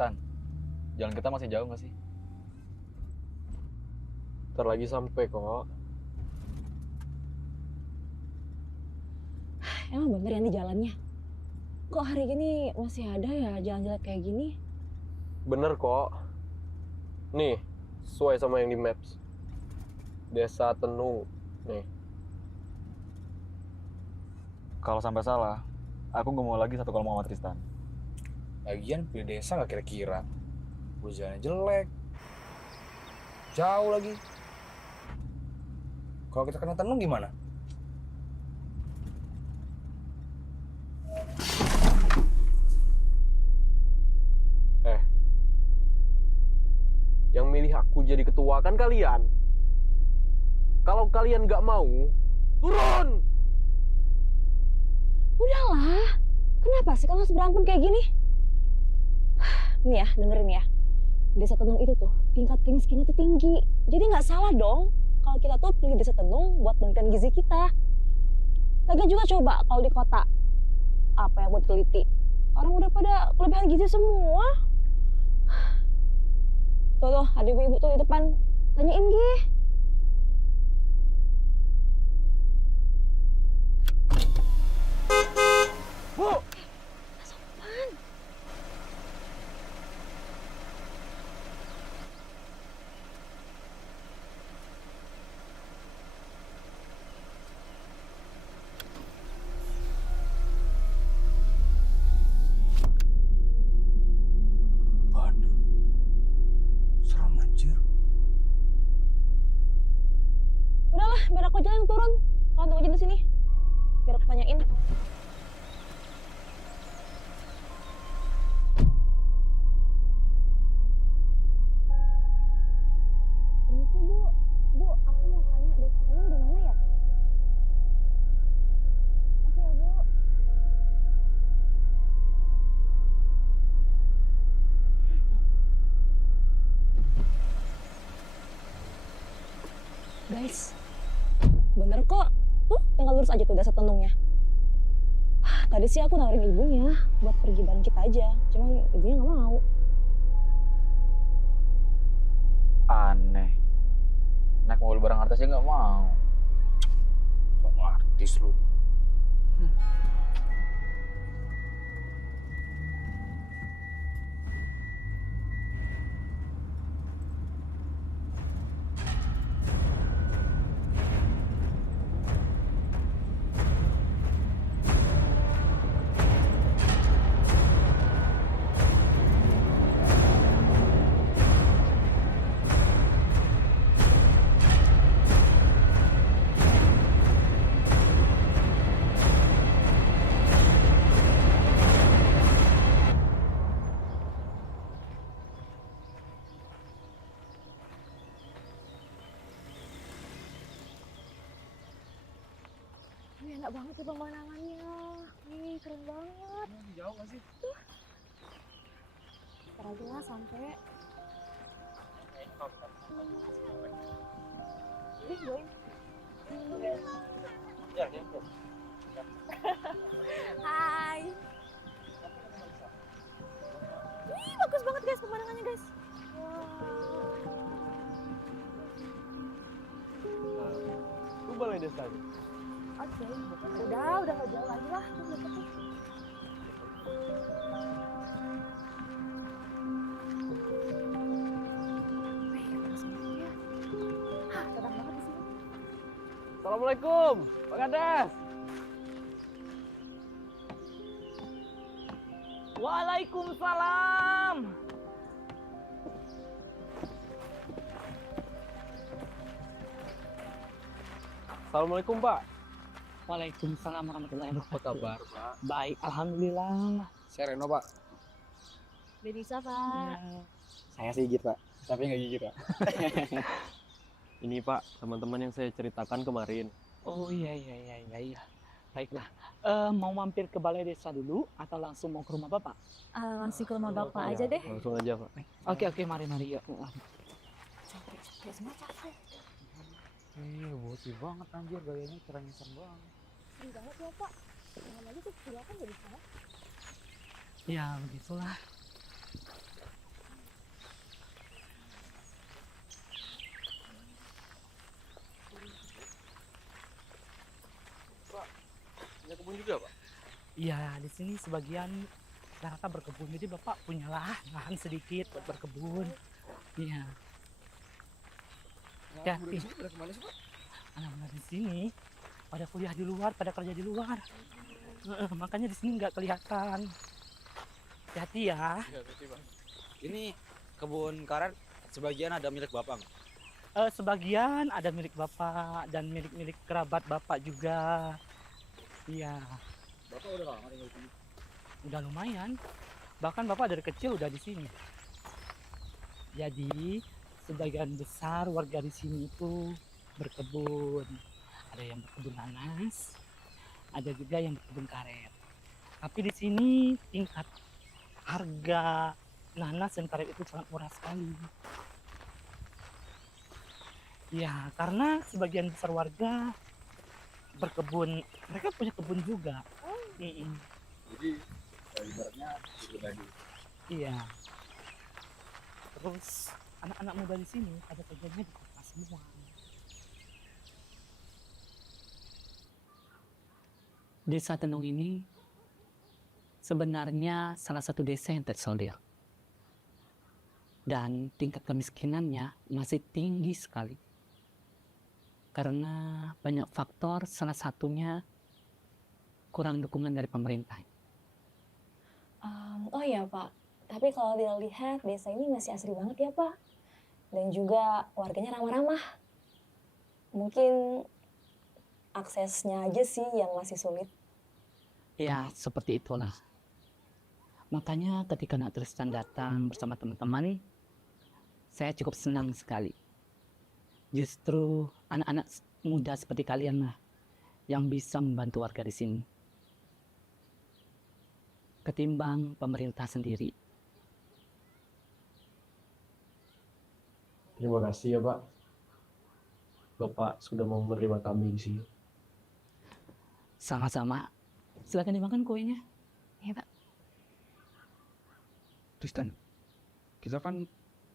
Tristan, jalan kita masih jauh nggak sih? Ntar lagi sampai kok. Emang bener ya nih jalannya? Kok hari ini masih ada ya jalan jelek kayak gini? Bener kok. Nih, sesuai sama yang di Maps. Desa Tenung. Nih, Kalau sampai salah, aku nggak mau lagi satu kalau mau sama Tristan. Lagian pilih desa nggak kira-kira. Udah jalannya jelek. Jauh lagi. Kalau kita kena tenung gimana? yang milih aku jadi ketua kan kalian. Kalau kalian nggak mau, turun! Udahlah, kenapa sih kalau harus berantem kayak gini? Nih ya, dengerin ya. Desa Tenung itu tuh tingkat kemiskinannya tuh tinggi. Jadi nggak salah dong kalau kita tuh pilih Desa Tenung buat meningkatkan gizi kita. Lagian juga coba kalau di kota, apa yang buat teliti? Orang udah pada kelebihan gizi semua. Tuh, ada ibu-ibu tuh di depan. Tanyain Gih. Bu! Sopan. Waduh. Serem anjir. Udahlah, biar aku aja yang turun. Kalian tunggu aja di sini. Biar aku tanyain. Permisi Bu. Bu, aku mau tanya Desa Tenung di mana ya? Makasih ya Bu. Guys, bener kok. Tuh, tinggal lurus aja tuh Desa Tenungnya. Tadi sih aku nawarin ibunya buat pergi bareng kita aja. Cuman ibunya nggak mau. Aneh. Naik mobil bareng artis aja nggak mau. Sok artis lu. Wih, enak banget tuh pemandangannya. Ih, keren banget. Jauh gak sih? Ntar aja lah sampai. Ih, join. Ya, ya. Hai. Wih, bagus banget guys pemandangannya guys. Itu balai desanya. Oke, udah gak jauh lagi lah. Tuh, deket tuh. Wih, langsung aja ya. Hah, tenang banget di sini. Assalamualaikum, Pak Kades. Waalaikumsalam. Assalamualaikum, Pak. Waalaikumsalam warahmatullahi Apa wabarakatuh. kabar, Pak? Baik, alhamdulillah. Saya Reno, Pak. Denisa, Pak. Saya Sigit, Pak. Tapi nggak gigit, Pak. Ini Pak, teman-teman yang saya ceritakan kemarin. Oh iya. Baiklah. Mau mampir ke balai desa dulu atau langsung mau ke rumah Bapak? Langsung ke rumah Bapak Iya, aja deh. Langsung aja, Pak. Oke, mari yuk. Capek semua capek. Bocil banget anjir, gayanya kerenyesan banget. Sering banget ya, Pak. Jangan lagi tuh silakan jadi sana. Ya begitulah. juga, Pak? Iya, di sini sebagian rata berkebun. Jadi Bapak punya lahan sedikit buat berkebun. Iya, Nah, Ya, muda di sini pada kemana sih, Pak? anak-anak di sini pada kuliah di luar, pada kerja di luar. Makanya di sini nggak kelihatan. Hati-hati ya. Iya, betul, Pak. Ini kebun karet sebagian ada milik Bapak nggak? Sebagian ada milik Bapak dan milik-milik kerabat Bapak juga. Iya, Bapak udah lama tinggal di sini? udah lumayan. Bahkan Bapak dari kecil udah di sini. Jadi, sebagian besar warga di sini itu berkebun. Ada yang berkebun nanas, ada juga yang berkebun karet. Tapi di sini tingkat harga nanas dan karet itu sangat murah sekali. Ya, karena sebagian besar warga berkebun, mereka punya kebun juga. Mm-mm. Jadi, ibaratnya pribadi. Iya. Terus anak-anak muda di sini pada kerjanya di kota semua. Desa Tenung ini sebenarnya salah satu desa yang terisolir. Dan tingkat kemiskinannya masih tinggi sekali. Karena banyak faktor, salah satunya kurang dukungan dari pemerintah. Oh ya Pak, tapi kalau dilihat desa ini masih asri banget ya Pak. Dan juga warganya ramah-ramah. Mungkin aksesnya aja sih yang masih sulit. Ya, seperti itulah. Makanya ketika Nak Tristan datang bersama teman-teman, saya cukup senang sekali. Justru anak-anak muda seperti kalian lah yang bisa membantu warga di sini. Ketimbang pemerintah sendiri. Terima kasih ya Pak. Bapak sudah mau menerima kami di sini. Sama-sama. Silakan dimakan kuenya. Ya Pak. Tristan, kita kan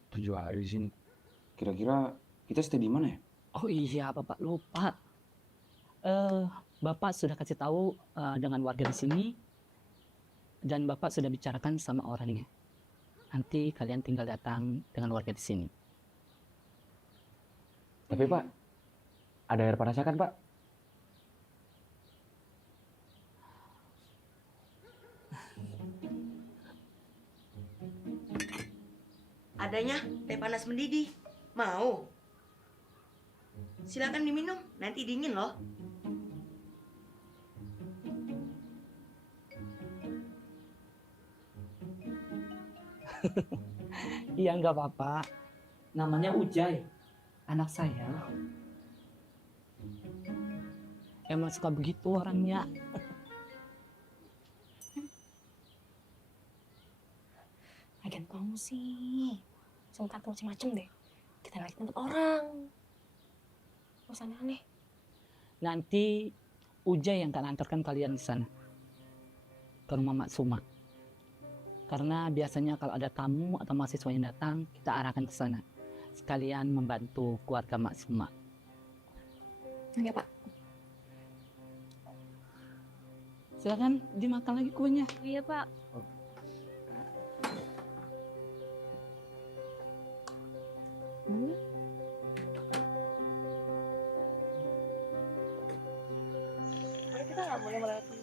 7 hari di sini. Kira-kira kita stay di mana ya? Oh iya, Bapak lupa. Bapak sudah kasih tahu dengan warga di sini dan Bapak sudah bicarakan sama orangnya. Nanti kalian tinggal datang dengan warga di sini. Tapi Pak, ada air panas kan Pak? Adanya teh panas mendidih. Mau? Silakan diminum, nanti dingin loh. Iya, nggak apa-apa. Namanya Ujai, anak saya. Emang suka begitu orangnya. Lagian kamu sih, sungkat macam-macam deh. Kita lagi tempat orang. Urusan aneh. Nanti Ujai yang akan antarkan kalian di sana. Ke rumah Mak Suma. Karena biasanya kalau ada tamu atau mahasiswa yang datang, kita arahkan ke sana. Sekalian membantu keluarga Mak Suma. Oke Pak. Silakan dimakan lagi kuenya. Iya Pak. Kita nggak boleh melewati.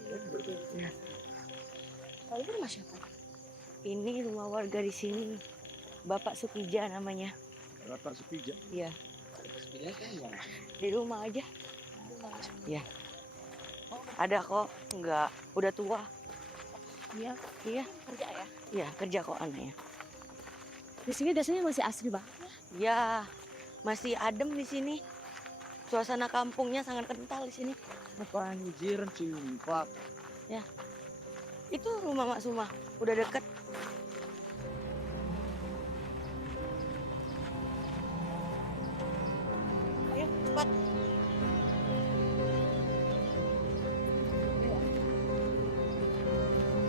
Kalau itu rumah siapa? Ini rumah warga di sini. Bapak Sukija namanya. Bapak Supija. Iya, Supija kan gimana? di rumah aja. Iya. Ada kok, enggak. Udah tua. Iya. Iya, Kerja ya. iya kerja kok anaknya. Di sini dasarnya masih asri banget. Ya, masih adem di sini. Suasana kampungnya sangat kental di sini. Apa anjir, sumpah. Itu rumah Mak Suma, udah deket. Ayo, cepat.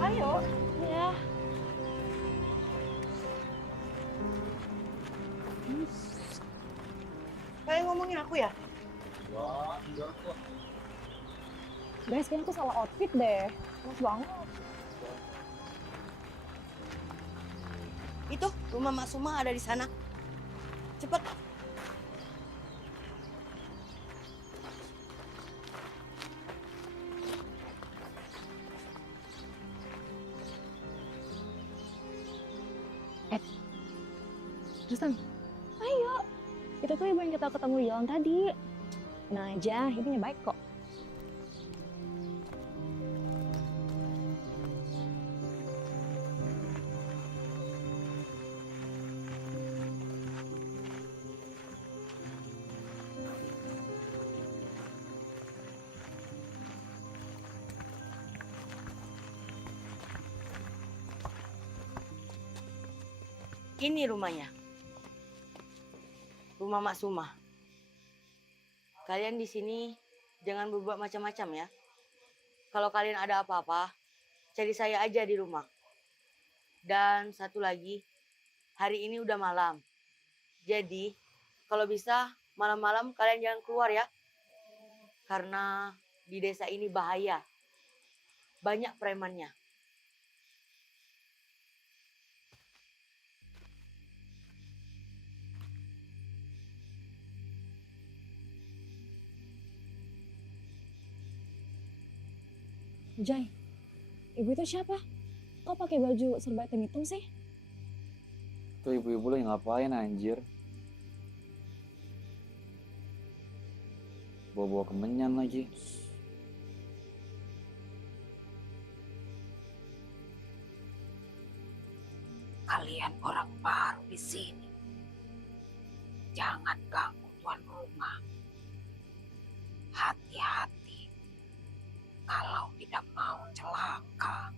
Ayo. Iya. Kalian ngomongin aku ya? Wah, enggak kok. Guys, kayaknya aku salah outfit deh. Mas banget. Itu rumah Mak Suma ada di sana. Cepet. Tristan, ayo. Itu tuh ibu yang kita ketemu di jalan tadi. Tenang aja, ibunya baik kok. Ini rumahnya. Rumah Mak Suma. Kalian di sini jangan berbuat macam-macam ya. Kalau kalian ada apa-apa, cari saya aja di rumah. Dan satu lagi, hari ini udah malam. Jadi, kalau bisa malam-malam kalian jangan keluar ya. Karena di desa ini bahaya. Banyak premannya. Jai, ibu itu siapa? Kok pakai baju serba hitam sih? Tuh ibu-ibu lagi ngapain anjir? Bawa-bawa kemenyan lagi. Kalian orang baru di sini. Jangan ganggu tuan rumah. Hati-hati kalau tidak mau celaka.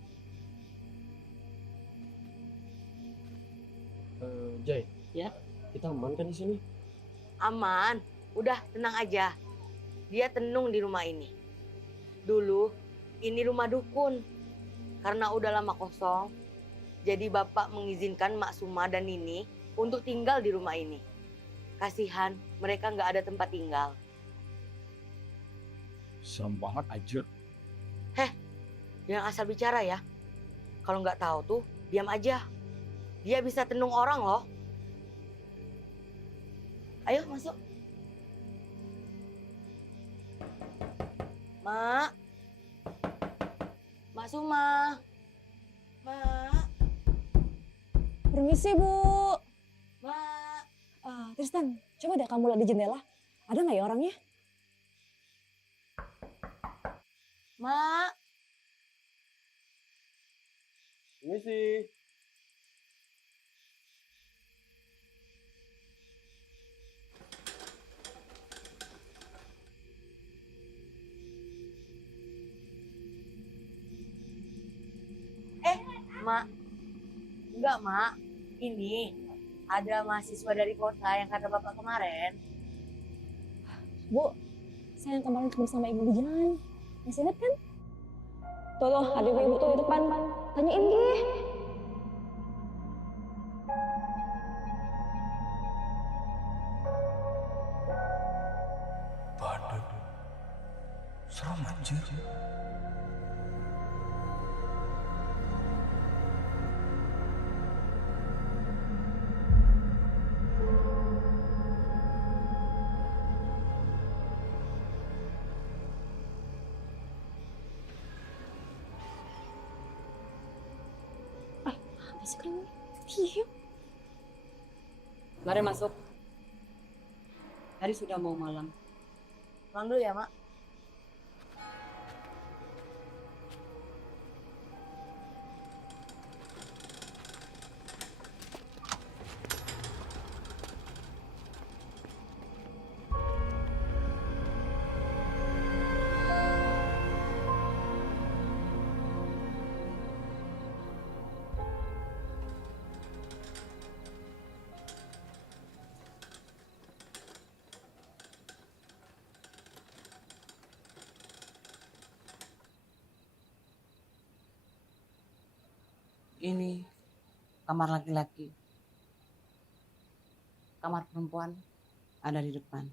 Jai. Ya? Kita aman kan di sini? Aman, udah tenang aja. Dia tenung di rumah ini. Dulu ini rumah dukun. Karena udah lama kosong, jadi bapak mengizinkan Mak Suma dan Nini untuk tinggal di rumah ini. Kasihan mereka nggak ada tempat tinggal. Serem banget anjir. Jangan asal bicara ya. Kalau nggak tahu tuh diam aja. Dia bisa tenung orang loh. Ayo masuk. Mak. Mak Suma. Mak. Permisi, Bu. Mak. Tristan, coba deh kamu lihat di jendela. Ada nggak ya orangnya? Mak. Ini sih. Mak. Enggak, Mak. Ini ada mahasiswa dari kota yang kata Bapak kemarin. Bu, saya yang kemarin ketemu sama ibu di jalan. Masih ingat kan? Tuh, ada ibu tuh di depan. Tanyain dia. Badut. Serem anjir. Apa sih kamu? Diam. Mari masuk. Hari sudah mau malam. Pulang dulu ya, Mak. Ini kamar laki-laki. Kamar perempuan ada di depan.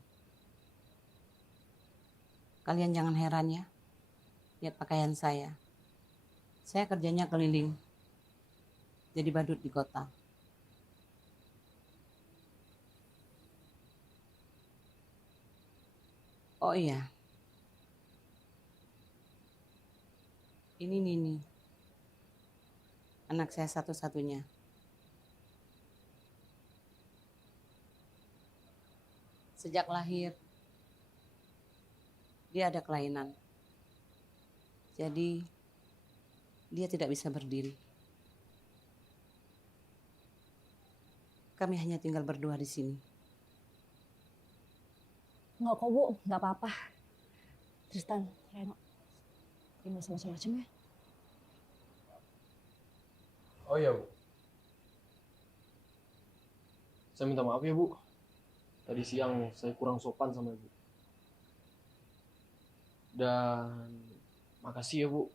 Kalian jangan heran ya, Lihat pakaian saya. Saya kerjanya keliling. Jadi badut di kota. Oh iya. Ini Nini. Anak saya satu-satunya. Sejak lahir, dia ada kelainan. Jadi, dia tidak bisa berdiri. Kami hanya tinggal berdua di sini. Nggak kok Bu, nggak apa-apa. Tristan, Reno, ini macam-macam ya. Oh iya, Bu. Saya minta maaf ya, Bu. Tadi siang saya kurang sopan sama Ibu. Dan makasih ya, Bu.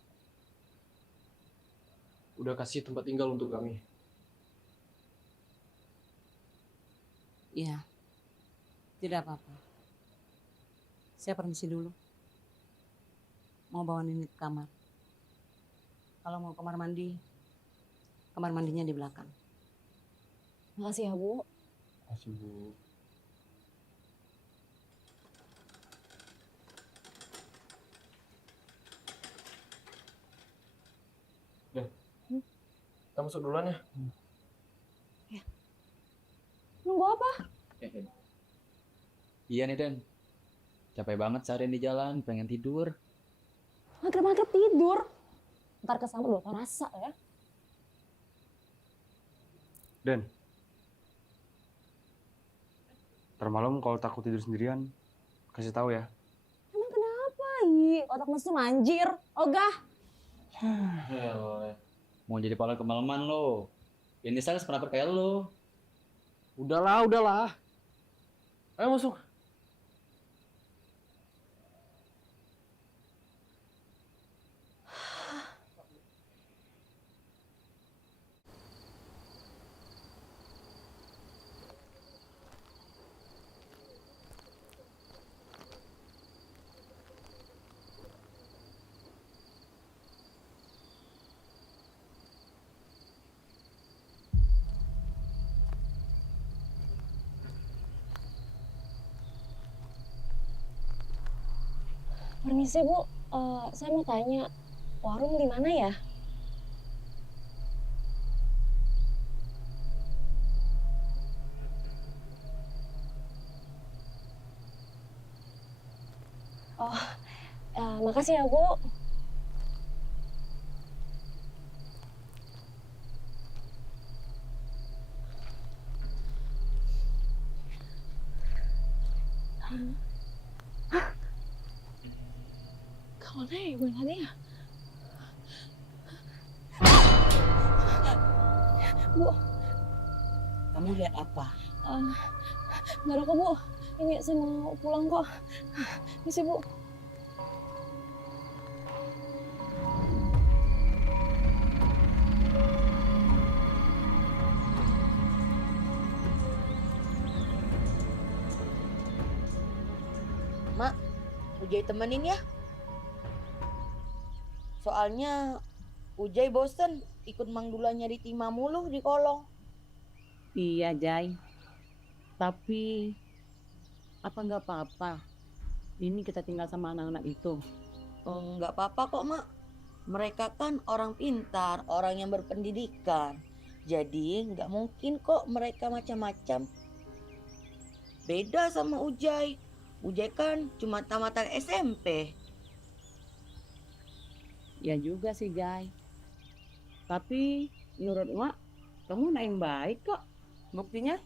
Udah kasih tempat tinggal untuk kami. Iya, tidak apa-apa. Saya permisi dulu. Mau bawa Nini ke kamar. Kalau mau kamar mandinya di belakang. Makasih ya Bu. Makasih, Bu. Kita masuk duluan ya. Nunggu apa? Iya nih Den, capek banget seharian di jalan, pengen tidur. Maghrib-maghrib tidur. Ntar kesambut lupa rasa ya. Den, ntar malam kalau takut tidur sendirian, kasih tahu ya. Emang kenapa? Ih, otak mesum anjir. Ogah. Mau jadi pahlawan kemalaman lo. Ini saya pernah kayak lo. Udahlah. Ayo masuk. Permisi Bu, saya mau tanya, warung di mana ya? Oh, makasih ya Bu. Kemana ya gue tadi ya? Bu, Kamu lihat apa? nggak ada kok Bu. Ini saya mau pulang kok. Misi Bu. Mak, Ujai temenin ya. Soalnya Ujai bosen ikut Mang Dula nyari timah mulu di kolong. Iya, Jai. Tapi apa nggak apa-apa? Ini kita tinggal sama anak-anak itu. Nggak apa-apa kok, Mak. Mereka kan orang pintar, orang yang berpendidikan. Jadi nggak mungkin kok mereka macam-macam. Beda sama Ujai. Ujai kan cuma tamatan SMP. Ya juga sih, Jai. Tapi menurut Mak, kamu anak yang baik kok. Buktinya,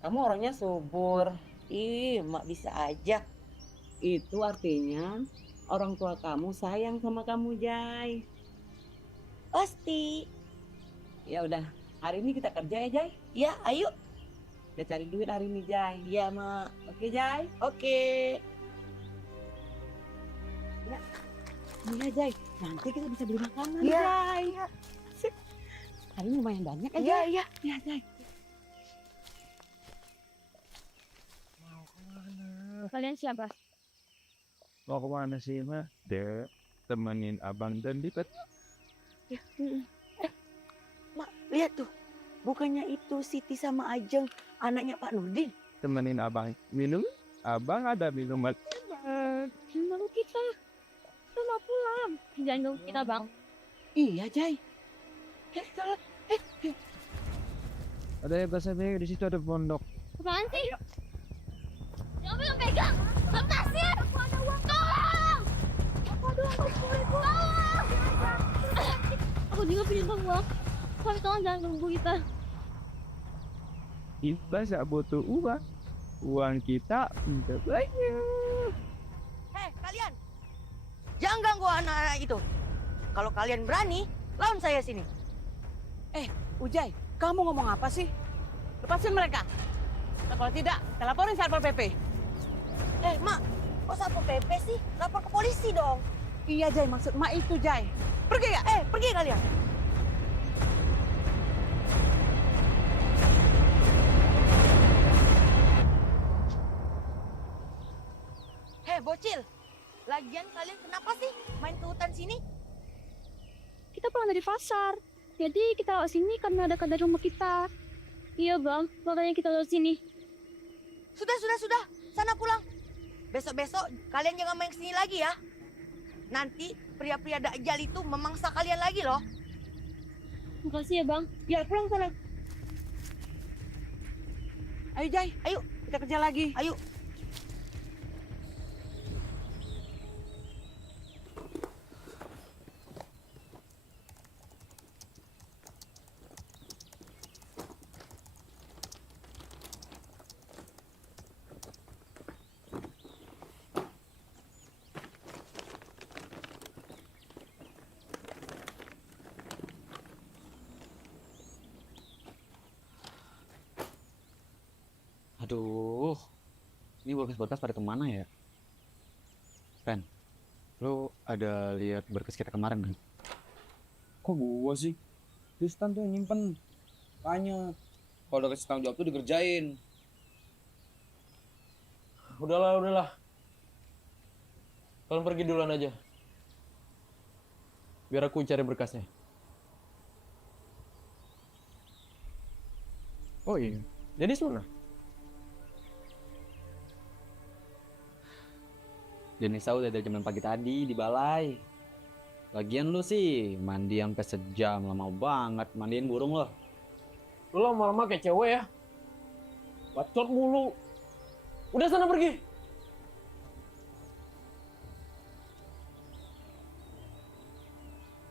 kamu orangnya subur. Ih, Mak bisa aja. Itu artinya orang tua kamu sayang sama kamu, Jai. Pasti. Ya udah, hari ini kita kerja ya, Jai. Ya, ayo. Kita cari duit hari ini, Jai. Ya, Mak. Oke, Jai. Oke. Iya, Jai. Nanti kita bisa beli makanan, Iya. Jai. Sip. Hari ini lumayan banyak ya, Jai. Iya. Iya, Jai. Kalian siapa? Mau kemana sih, Ma? Dek, temenin abang dan lipat. Ya, Mak, lihat tuh. Bukannya itu Siti sama Ajeng, anaknya Pak Nurdin. Temenin abang minum, abang ada minuman. Lalu kita mau pulang. Jangan ganggu kita, Bang. Iya, Jai. Ada yang bahasa di situ ada pondok. Apaan sih? Jangan pegang. Lepasin. Aku ada uang. Tolong. Aku ada uang 10.000. Tolong. Aku juga pinjam uang. Tapi tolong jangan ganggu kita. Kita nggak butuh uang. Uang kita udah banyak. Hei, kalian! Jangan ganggu anak-anak itu. Kalau kalian berani, lawan saya sini. Ujai, kamu ngomong apa sih? Lepasin mereka. Nah, kalau tidak, kita laporin Satpol PP. Mak, kok Satpol PP sih? Lapor ke polisi dong. Iya, Jai, maksud Mak itu, Jai. Pergi ya? Pergi kalian. Bocil. Lagian kalian kenapa sih main ke hutan sini? Kita pulang dari pasar. Jadi kita lewat sini karena dekat dari rumah kita. Iya, Bang. Makanya kita lewat sini. Sudah. Sana pulang. Besok-besok kalian jangan main kesini lagi ya. Nanti pria-pria Dajjal itu memangsa kalian lagi loh. Makasih ya, Bang. Ya, pulang sana. Ayo, Jai. Ayo. Kita kerja lagi. Ayo. Aduh, ini berkas-berkas pada kemana ya? Ren, lo ada lihat berkas kita kemarin kan? Kok gua sih? Tristan tuh yang nyimpen. Tanya. Kalau udah kasih tanggung jawab tuh dikerjain. Udahlah. Kalian pergi duluan aja. Biar aku cari berkasnya. Oh iya, jadi mana? Denisa udah dari jam 6 pagi tadi di balai. Lagian lu sih mandi sampai sejam, lama banget. Mandiin burung lo. Lu lama-lama kayak cewek ya. Bacot mulu. Udah sana pergi.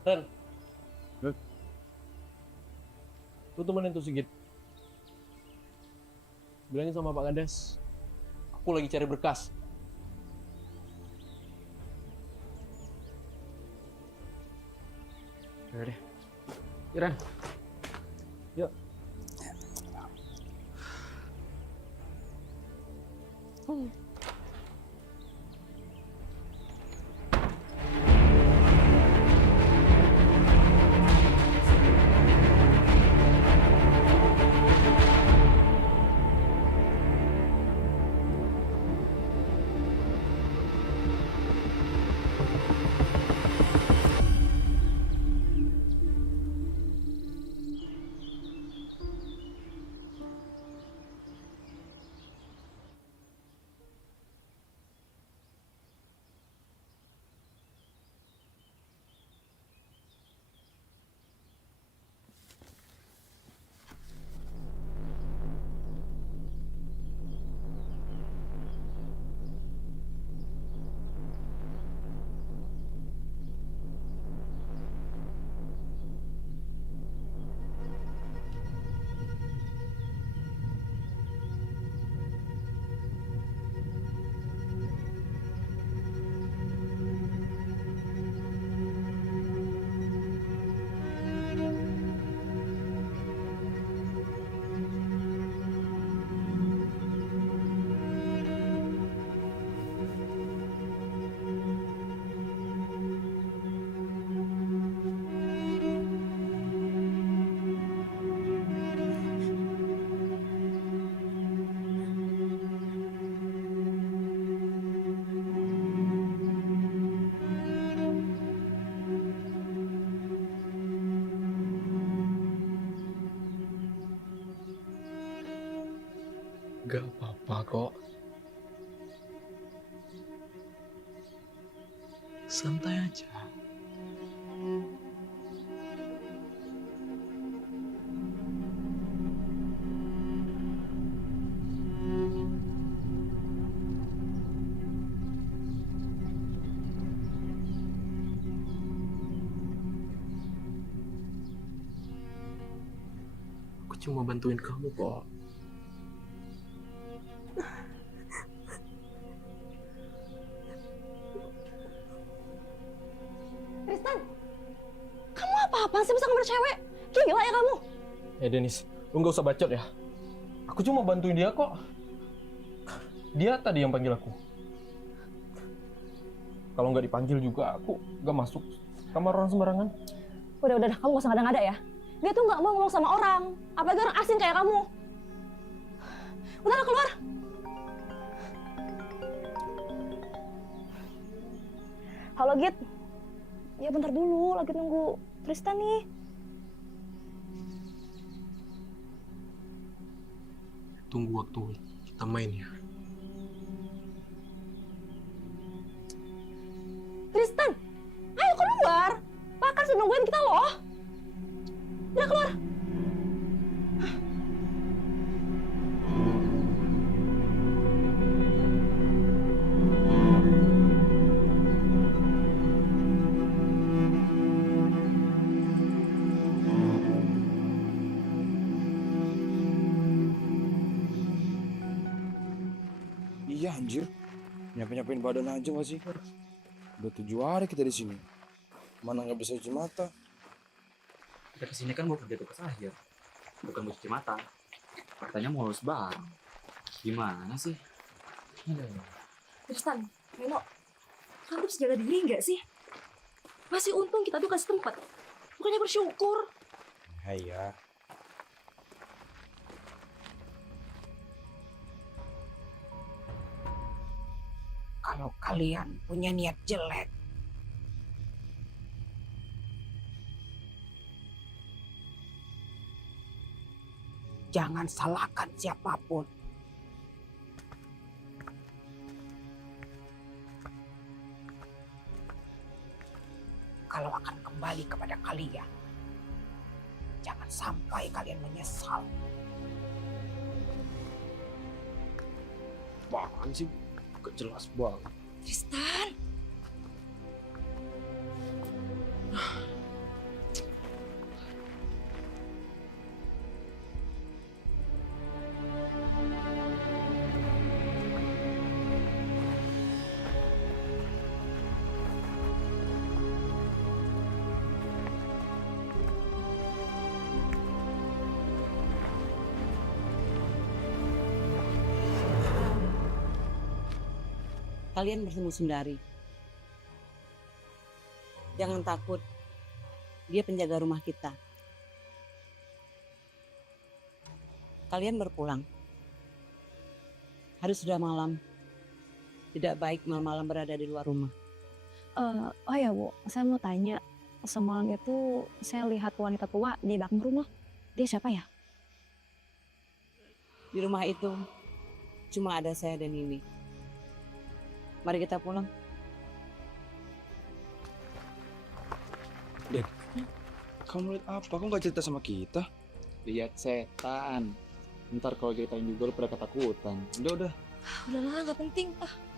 Ren. Lu temenin tuh Sigit. Bilangin sama Pak Kades. Aku lagi cari berkas. Udah deh. Ren. Yuk. Gak apa-apa kok. Santai aja. Aku cuma bantuin kamu kok. Tristan, kamu apa-apaan sih bisa ngambil cewek? Gila ya kamu. Denis, lu nggak usah bacot ya. Aku cuma bantuin dia kok. Dia tadi yang panggil aku. Kalau nggak dipanggil juga aku nggak masuk kamar orang sembarangan. Udah, kamu gak usah ngada-ngada ya. Dia tuh nggak mau ngomong sama orang, apalagi orang asing kayak kamu. Udah, keluar. Halo, Git. Ya bentar dulu, lagi nunggu Tristan nih. Tunggu waktu kita main ya. Tristan, ayo keluar. Pak sudah nungguin kita loh. Udah keluar. Iya anjir, nyampe-nyampein badan aja gak sih? Udah 7 hari kita di sini, mana nggak bisa cuci mata. Kita kesini kan mau kerja tugas akhir, bukan mau cuci mata. Katanya mau lulus bareng. Gimana sih? Tristan, Nino, kamu bisa jaga diri nggak sih? Masih untung kita tuh kasih tempat, bukannya bersyukur. Ya. Kalau kalian punya niat jelek, jangan salahkan siapapun. Kalau akan kembali kepada kalian, jangan sampai kalian menyesal. Apaan sih? Gak jelas banget. Tristan. Kalian bertemu Sundari. Jangan takut, dia penjaga rumah kita. Kalian berpulang. Harus sudah malam. Tidak baik malam-malam berada di luar rumah. Oh ya Bu, saya mau tanya. Semalam itu saya lihat wanita tua di belakang rumah. Dia siapa ya? Di rumah itu cuma ada saya dan Nini. Mari kita pulang. Den, kamu lihat apa? Kok nggak cerita sama kita? Lihat setan. Ntar kalau ceritain juga lu pada ketakutan. Udah. Udahlah, nggak penting.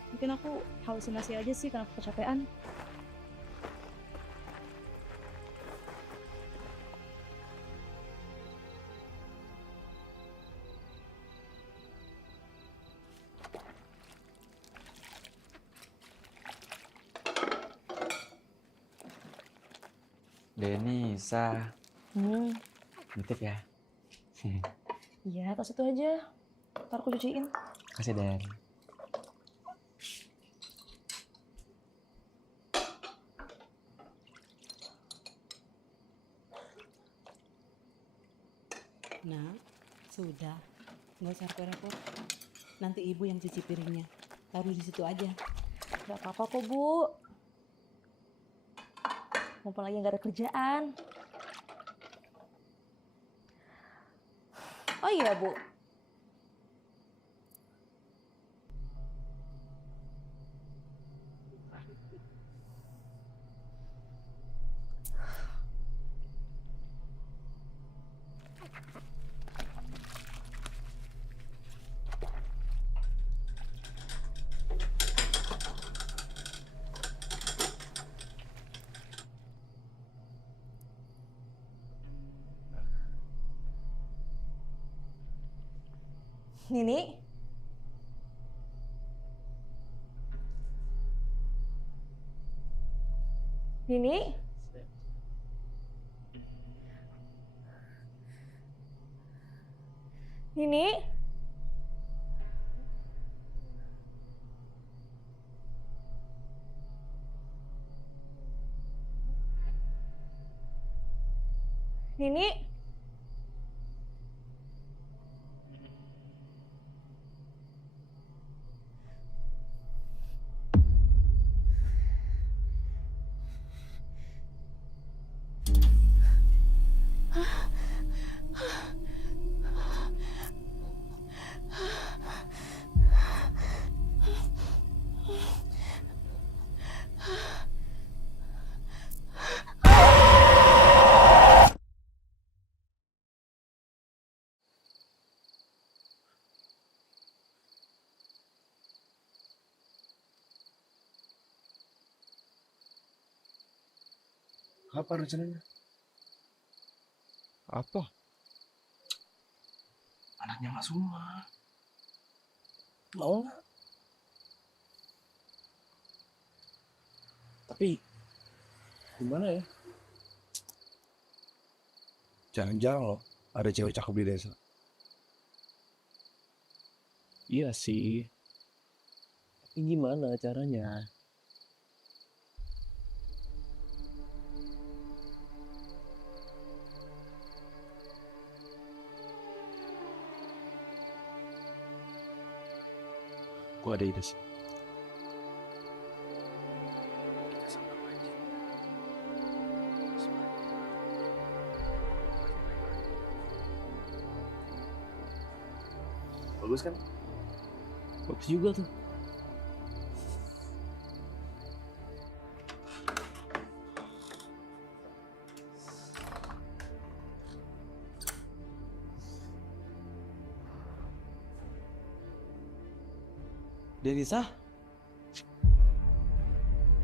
Mungkin aku halusinasi aja sih karena aku kecapean. Denisa, nitip ya. Iya, tas itu aja. Ntar aku cuciin. Kasih Den. Nah, sudah. Nggak usah repot-repot. Nanti ibu yang cuci piringnya. Taruh di situ aja. Gak apa-apa kok, Bu. Mumpung lagi nggak ada kerjaan. Oh iya, Bu. Nini? Nini? Nini? Nini? Apa rencananya? Apa? Anaknya Mas Uma. Mau nggak? Tapi gimana ya? Jangan-jangan loh ada cewek cakep di desa. Iya sih. Tapi gimana caranya? Gue ada ide sih. Bagus kan? Bagus juga tuh. Denisa?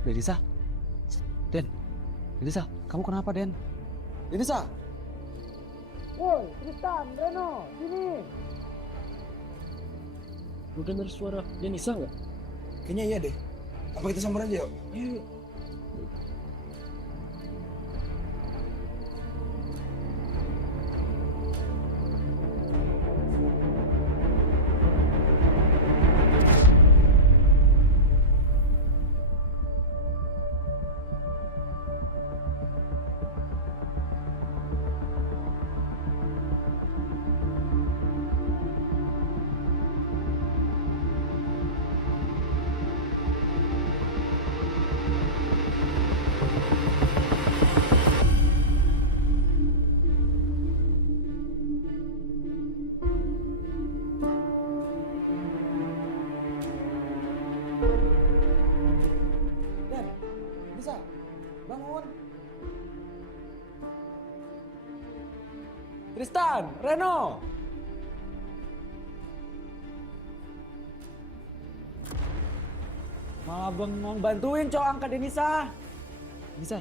Denisa? Denisa, kamu kenapa, Den? Denisa? Woi, Tristan, Reno, sini. Lu denger suara Denisa nggak? Kayaknya iya deh. Apa kita samperin aja yuk? Iya. Bisa? Bangun. Tristan, Reno. Malah bengong bantuin cowok angkat Denisa. Denisa?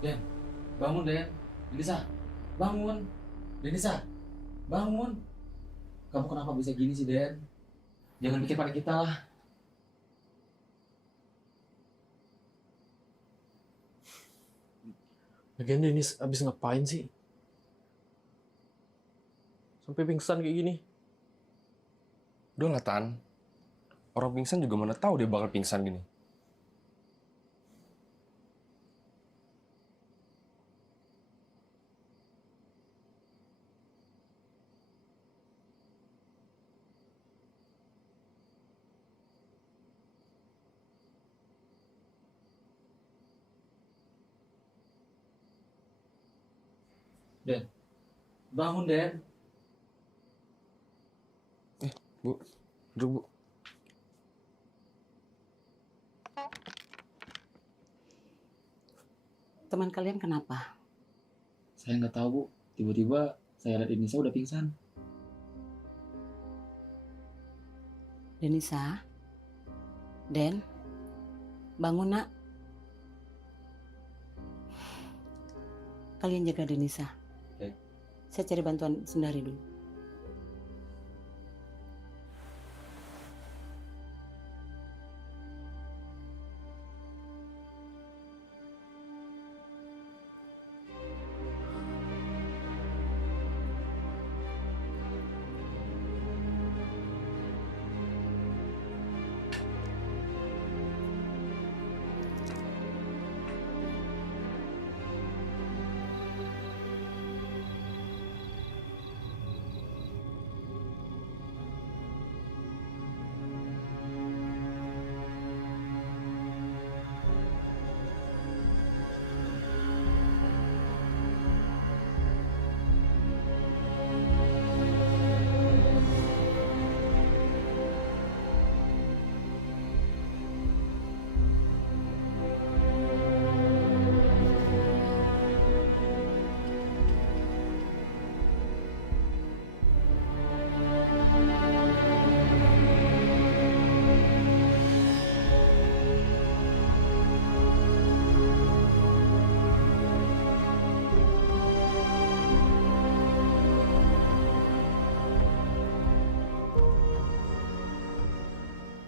Den, bangun Den. Denisa, bangun. Denisa, bangun. Kamu kenapa bisa gini sih, Den? Jangan pikir pada kita lah. Lagian Denis abis ngapain sih? Sampai pingsan kayak gini. Udah lah, Tan. Orang pingsan juga mana tahu dia bakal pingsan gini. Den, bangun Den. Bu, duduk, Bu. Teman kalian kenapa? Saya nggak tahu, Bu. Tiba-tiba saya lihat Denisa udah pingsan. Denisa, Den, bangun nak. Kalian jaga Denisa. Oke. Saya cari bantuan Sundari dulu.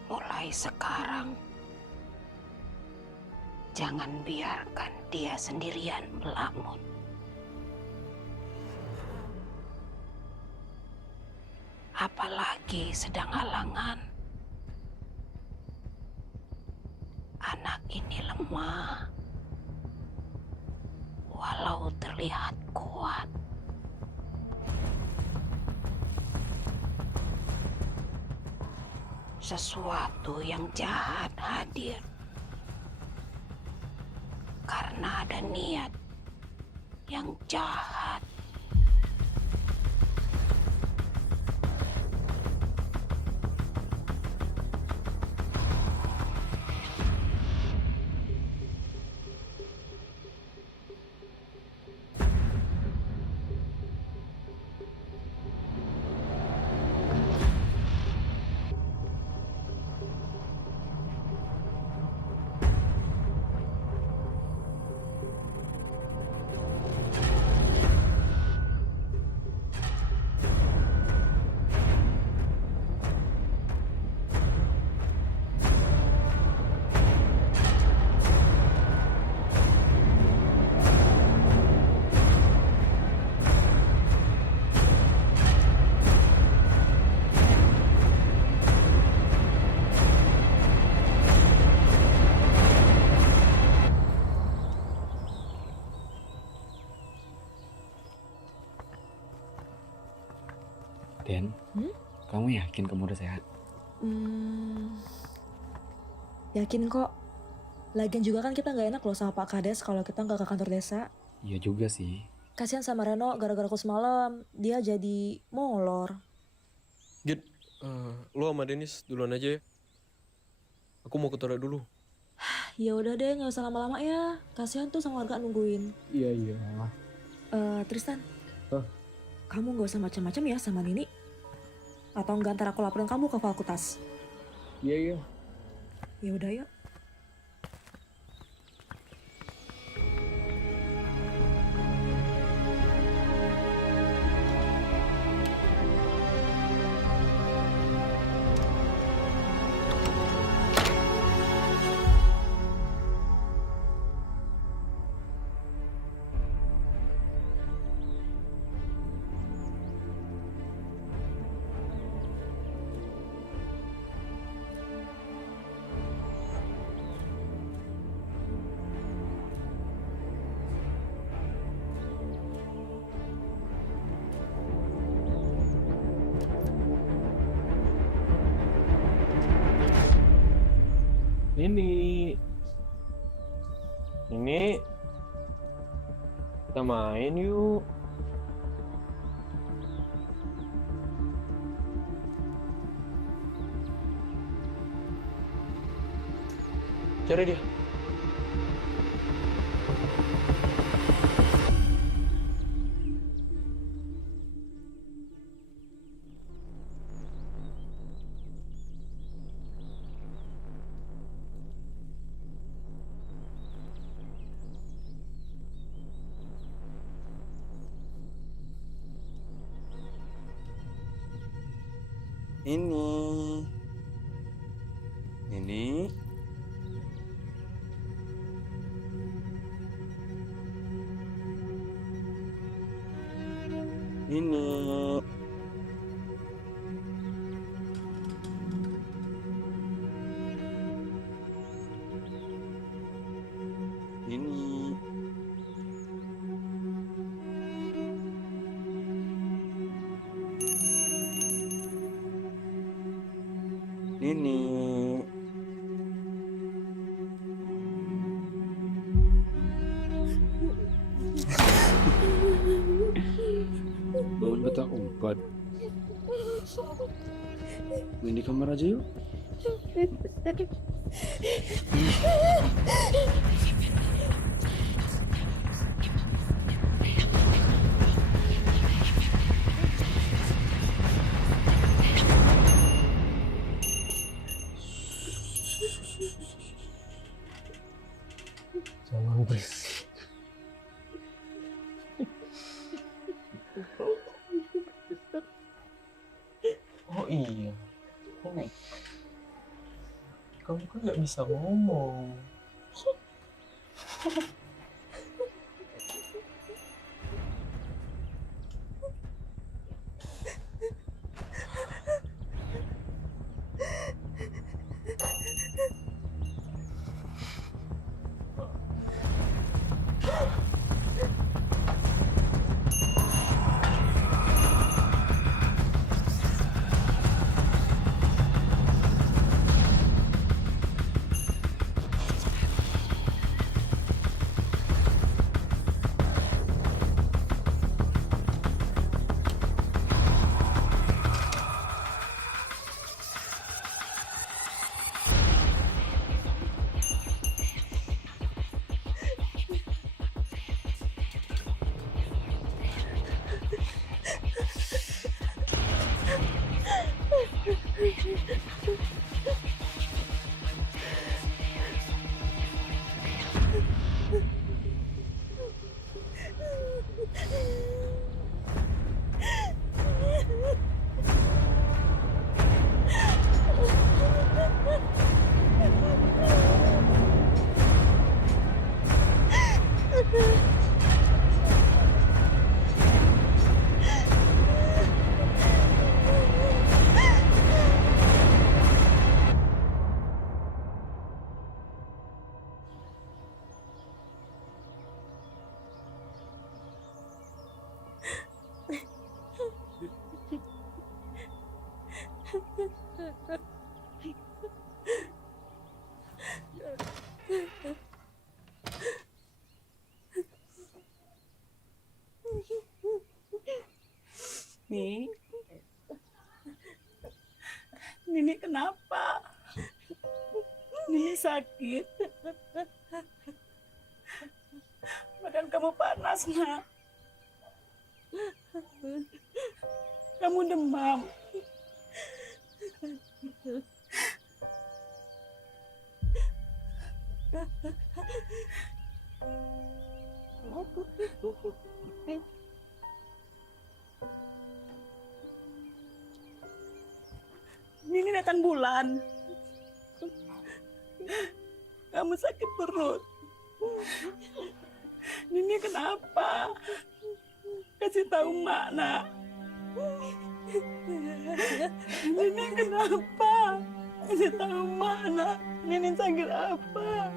Mulai sekarang, jangan biarkan dia sendirian melamun. Apalagi sedang halangan. Anak ini lemah, walau terlihat kuat. Sesuatu yang jahat hadir karena ada niat yang jahat. Den, kamu yakin kamu udah sehat? Yakin kok. Lagian juga kan kita nggak enak loh sama Pak Kades kalau kita nggak ke kantor desa. Iya juga sih. Kasihan sama Reno gara-gara aku semalam dia jadi molor. Git, lo sama Denis duluan aja ya. Aku mau ke toilet dulu. Ya udah deh, nggak usah lama-lama ya. Kasihan tuh sama warga nungguin. Iya. Tristan. Hah? Kamu nggak usah macam-macam ya sama Nini. Atau enggak ntar aku laporin kamu ke fakultas. Iya. Ya udah yuk. Ini kita main yuk. Cari dia. Ini. Ini. Ini. Ini. Ini. Bangun betah umpat. Main di kamar aja yuk. Jangan berisik. Oh iya, kamu kan nggak bisa ngomong. Nih, Nini kenapa? Nini sakit. Badan kamu panas, nak. Kamu demam. Ini datang bulan. Kamu sakit perut. Nini kenapa? Kasih tahu Mak, nak. Nini kenapa? Kasih tahu Mak, nak. Nini sakit apa?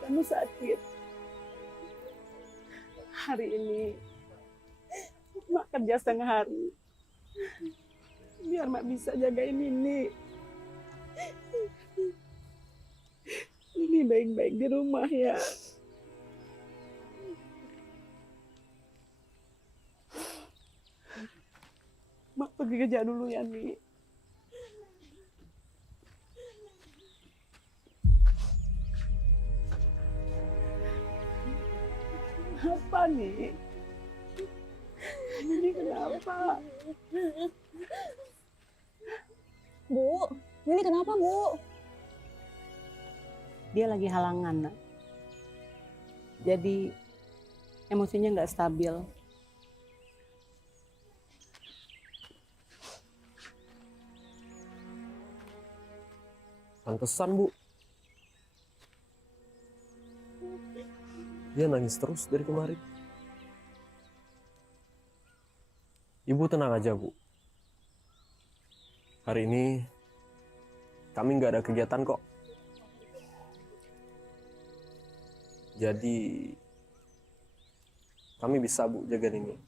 Kamu sakit. Hari ini Mak kerja setengah hari biar Mak bisa jagain Nini. Ini baik-baik di rumah ya. Mak pergi kerja dulu ya, Ni. Apa nih? Ini kenapa? Bu, ini kenapa, Bu? Dia lagi halangan, Nak. Jadi emosinya nggak stabil. Pantesan, Bu. Dia nangis terus dari kemarin. Ibu tenang aja, Bu. Hari ini kami nggak ada kegiatan kok. Jadi kami bisa, Bu, jaga ini.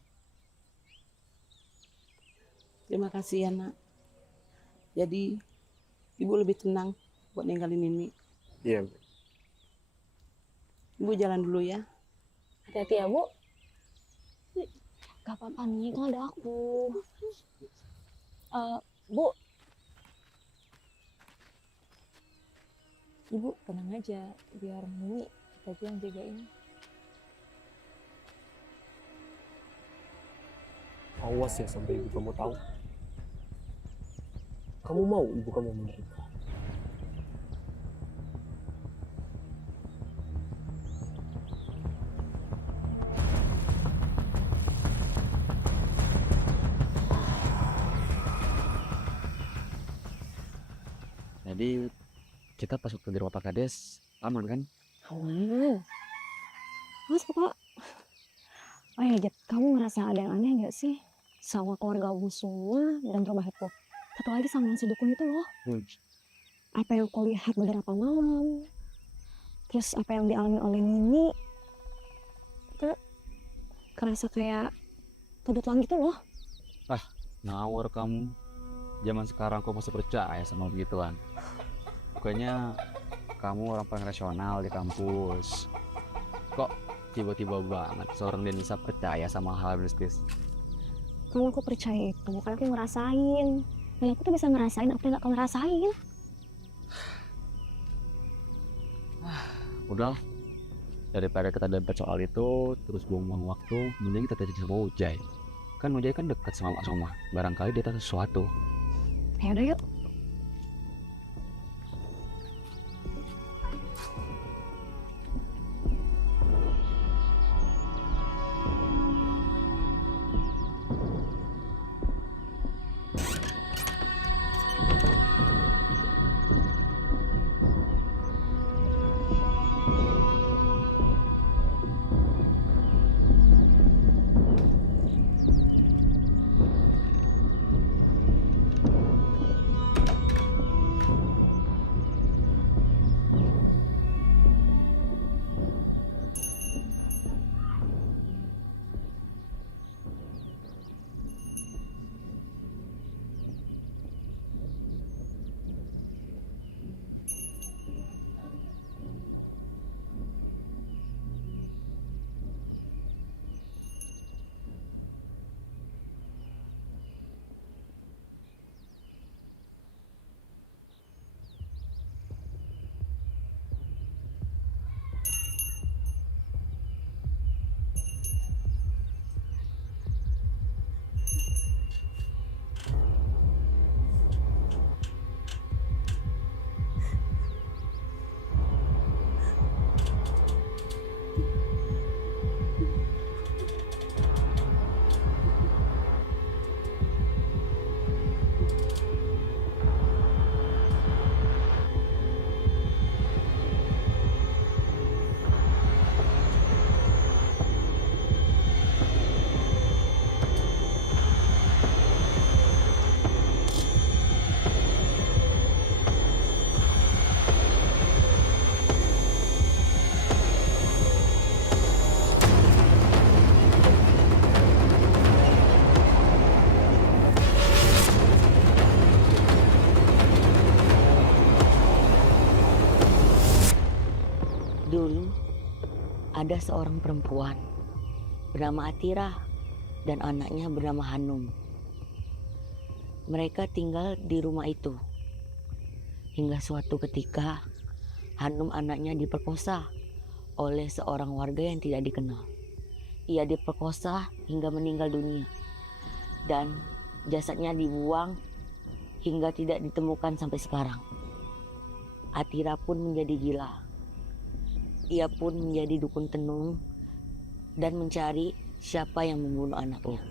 Terima kasih ya, Nak. Jadi Ibu lebih tenang buat ninggalin ini. Iya, Bu. Ibu jalan dulu ya. Hati-hati ya, Bu. Gak apa-apa nih, kan ada aku. Bu. Ibu tenang aja, biar Nini kita aja yang jagain. Awas ya sampai ibu kamu tahu. Kamu mau ibu kamu menderita? Jadi kita pas waktu di rumah Pak Kades aman kan? Aman. Mas, Pak. Oh ya, Jet, kamu ngerasa ada yang aneh nggak sih sama keluarga Bu semua dan rumah itu? Satu lagi sama yang si dukun itu loh. Apa yang kau lihat beberapa malam, terus apa yang dialami oleh Nini, itu kerasa kayak kebetulan gitu loh. Ngawur kamu. Zaman sekarang kok masih percaya sama begituan? Pokoknya kamu orang paling rasional di kampus. Kok tiba-tiba banget seorang Denisa percaya sama hal mistis? Kalau aku percaya itu, karena aku ngerasain. Dan aku tuh bisa ngerasain apa yang gak kau ngerasain. Udah, daripada kita debat soal itu terus buang-buang waktu, mending kita jadi sama Ujai. Kan Ujai kan dekat sama Mak Soma, barangkali dia tahu sesuatu. Ya udah yuk. Dulu ada seorang perempuan bernama Atira dan anaknya bernama Hanum. Mereka tinggal di rumah itu. Hingga suatu ketika Hanum anaknya diperkosa oleh seorang warga yang tidak dikenal. Ia diperkosa hingga meninggal dunia dan jasadnya dibuang hingga tidak ditemukan sampai sekarang. Atira pun menjadi gila. Ia pun menjadi dukun tenung dan mencari siapa yang membunuh anaknya.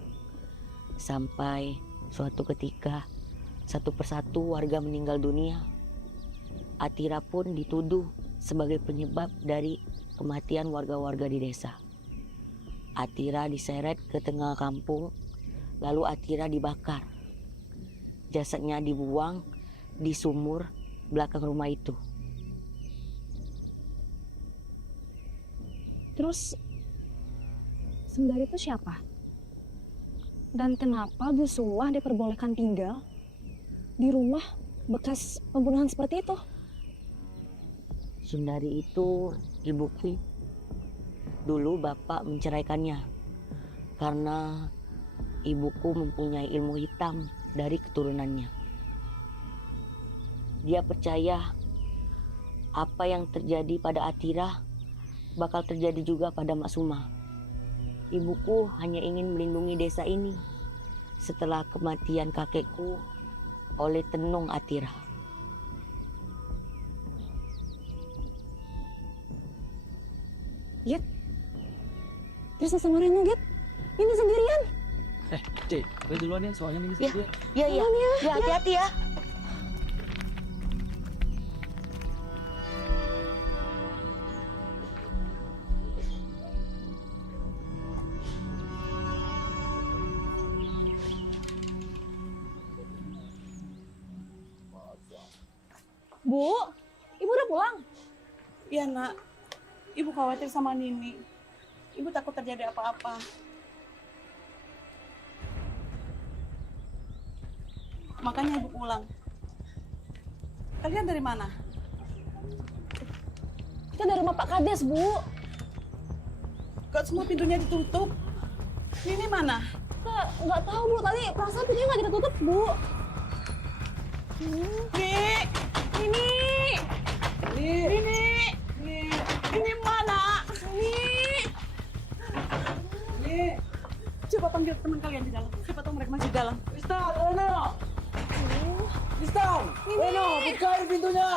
Sampai suatu ketika satu persatu warga meninggal dunia. Atira pun dituduh sebagai penyebab dari kematian warga-warga di desa. Atira diseret ke tengah kampung, lalu Atira dibakar. Jasadnya dibuang di sumur belakang rumah itu. Terus Sundari itu siapa? Dan kenapa Bu Suwah diperbolehkan tinggal di rumah bekas pembunuhan seperti itu? Sundari itu ibuku. Dulu bapak menceraikannya karena ibuku mempunyai ilmu hitam dari keturunannya. Dia percaya apa yang terjadi pada Atira bakal terjadi juga pada Mak Suma. Ibuku hanya ingin melindungi desa ini setelah kematian kakekku oleh tenung Atira. Git, terus sama Reno, Git? Ini sendirian. Cik, gue duluan ya, soalnya ini sendirian. Ya, hati-hati ya. Bu, Ibu udah pulang? Iya nak, Ibu khawatir sama Nini. Ibu takut terjadi apa-apa. Makanya Ibu pulang. Kalian dari mana? Kita dari rumah Pak Kades, Bu. Kok semua pintunya ditutup? Nini mana? Nggak tahu, Bu. Tadi perasaan pintunya nggak kita tutup, Bu. Ini mana? Coba panggil teman kalian di dalam. Siapa tahu mereka masih di dalam. Tristan, Reno! Tristan, Reno, bukain pintunya!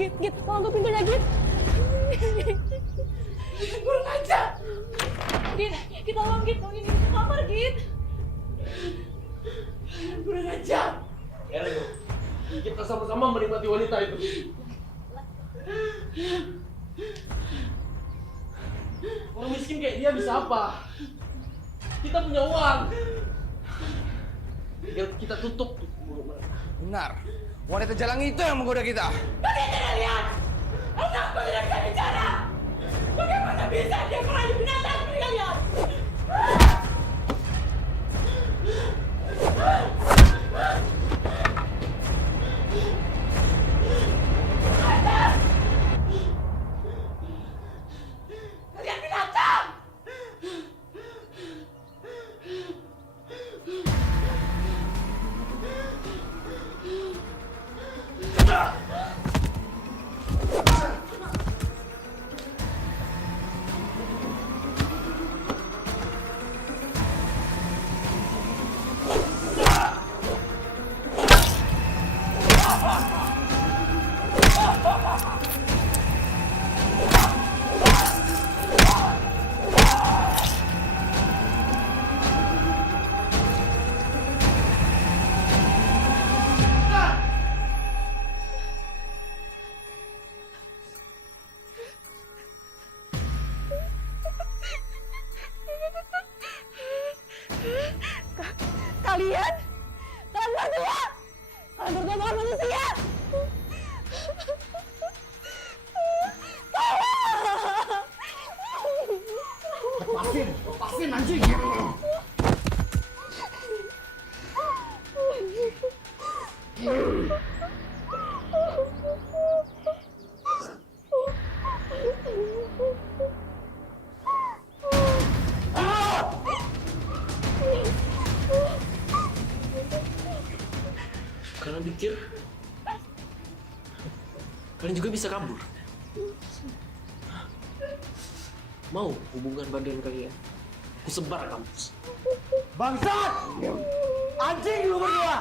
Git, tolong tuh pintunya, Git. Kurang ajar. Git, kita tolong Git, tolong ini ke kamar, Git. Kurang ajar. Reno, kita sama-sama menikmati wanita itu. Orang miskin kayak dia bisa apa? Kita punya uang. Tinggal kita tutup mulut mereka. Benar. Wanita jalang itu yang menggoda kita. Kalian tidak lihat? Anakku tidak bisa bicara. Bagaimana bisa dia merayu binatang seperti kalian? Kalian binatang! Lepasin anjing. Kalian pikir kalian juga bisa kabur? Mau hubungan badan kalian? Aku sebar kampus. Bangsat! Anjing lu berdua!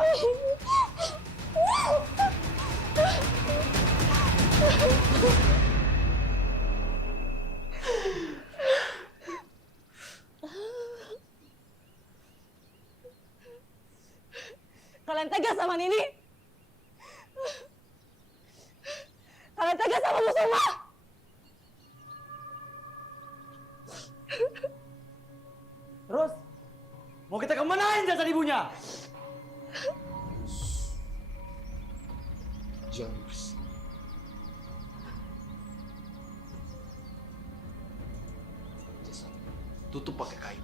Kalian tega sama Nini? Kalian tega sama Musuma? Terus, mau kita kemanain jasad ibunya? Jangan berisik. Tutup pakai kain.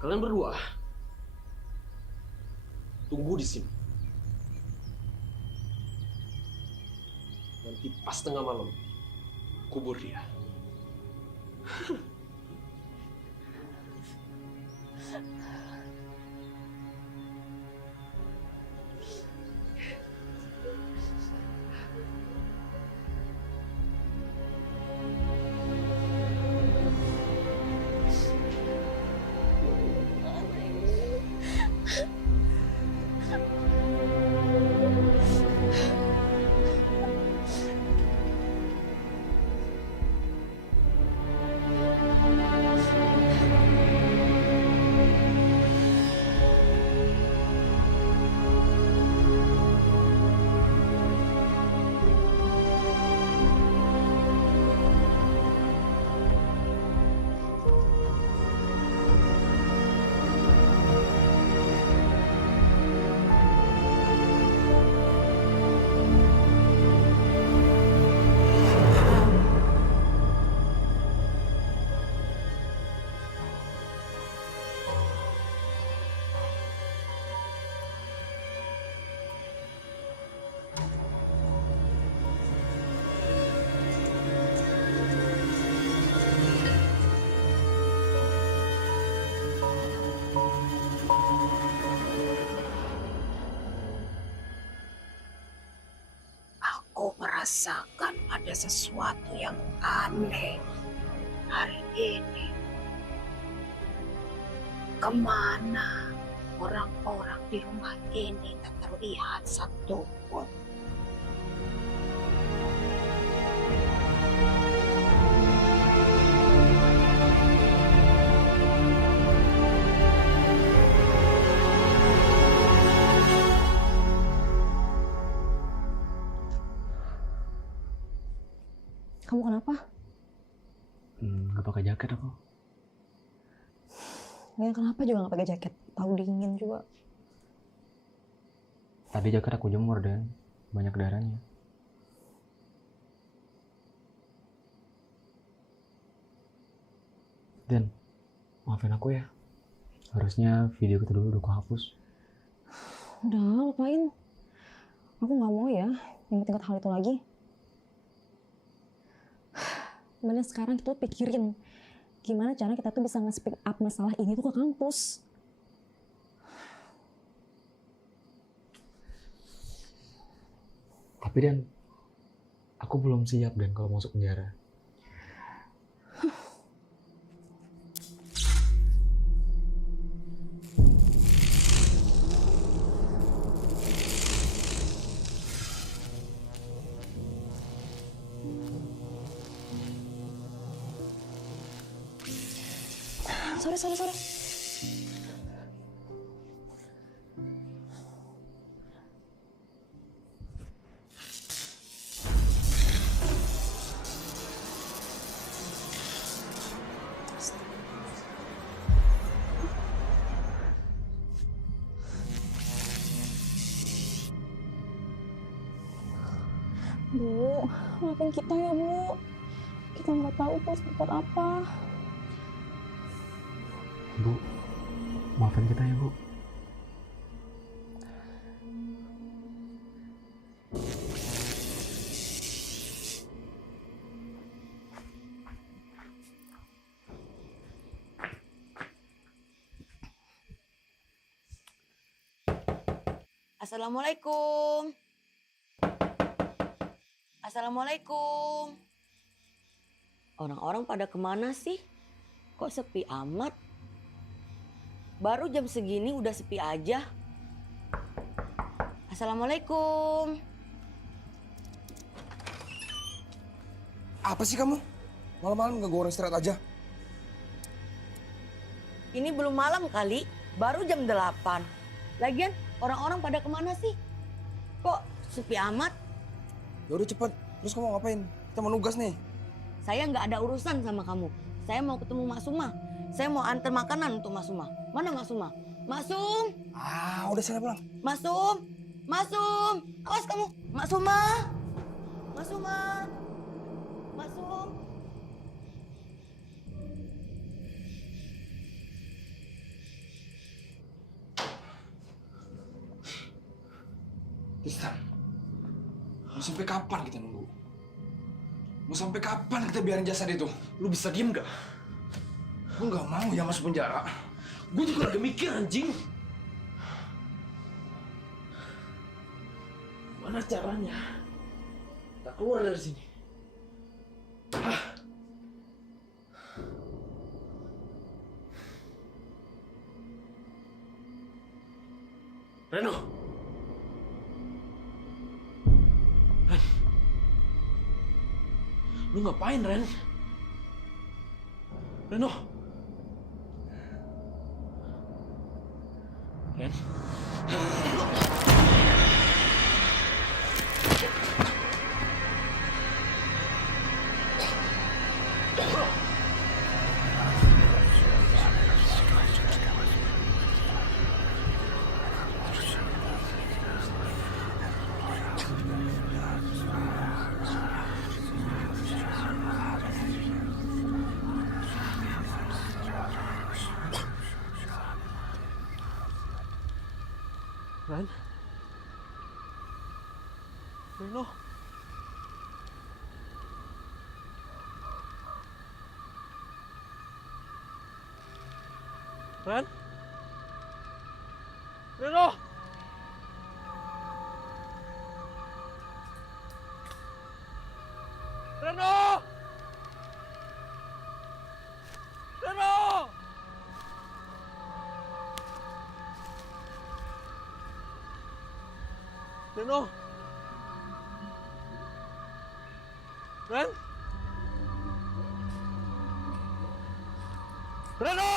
Kalian berdua tunggu di sini. Nanti pas tengah malam kubur dia. Aku merasakan ada sesuatu yang aneh hari ini. Kemana orang-orang di rumah ini tak terlihat satupun. Kamu kenapa? Gak pakai jaket aku. Ya kenapa juga gak pakai jaket? Tahu dingin juga. Tadi jaket aku jemur dan banyak darahnya. Dan maafin aku ya. Harusnya video kita dulu udah aku hapus. Udah, lupain. Aku gak mau ya inget-inget hal itu lagi. Mending sekarang kita pikirin gimana cara kita tuh bisa nge-speak up masalah ini tuh ke kampus. Tapi Dan, aku belum siap Dan kalau masuk penjara. Sorry. Bu, maafin kita ya Bu. kita nggak tahu bos berbuat apa. Bu, maafin kita ya, Bu. Assalamualaikum. Assalamualaikum. Orang-orang pada kemana sih? Kok sepi amat? Baru jam segini udah sepi aja. Assalamualaikum. Apa sih kamu? Malam-malam nggak goreng istirahat aja? Ini belum malam kali, baru jam 8. Lagian orang-orang pada kemana sih? Kok sepi amat? Ya udah cepet. Terus kamu ngapain? Kita mau nugas nih. Saya nggak ada urusan sama kamu. Saya mau ketemu Mak Suma. Saya mau antar makanan untuk Mak Suma. Mana Mak Suma? Mak Sum! Ah, udah sana pulang. Mak Sum! Mak Sum! Awas kamu! Mak Suma! Mak Suma! Mak Sum! Tristan, mau sampai kapan kita nunggu? Mau sampai kapan kita biarin jasad itu? Lu bisa diem gak? Gue nggak mau ya masuk penjara. Gue juga lagi mikir, anjing. Mana caranya kita keluar dari sini? Reno! Ren! Lu ngapain, Ren? Reno! Ren? Ren? Reno? Ren? Reno? Reno! Reno! Reno? Ren? Reno!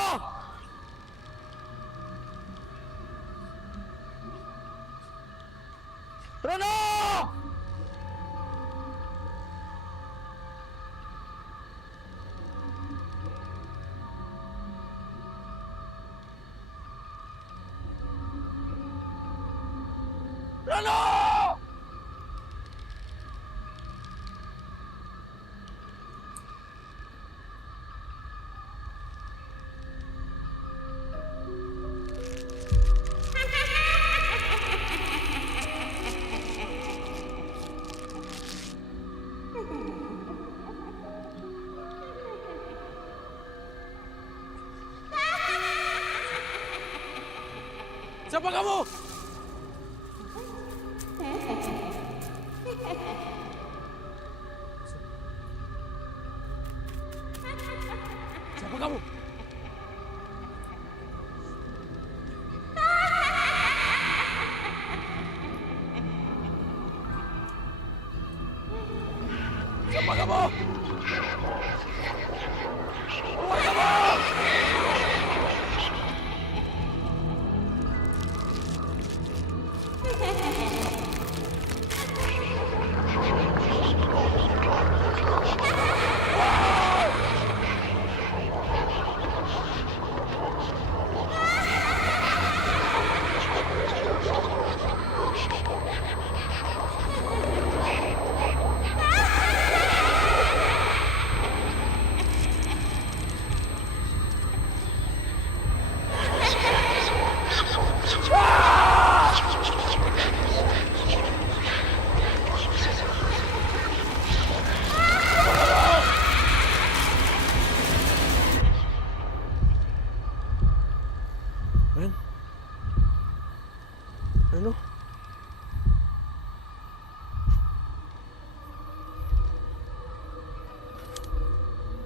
Reno! Reno! Siapa kamu? Siapa kamu? Siapa kamu? Siapa kamu?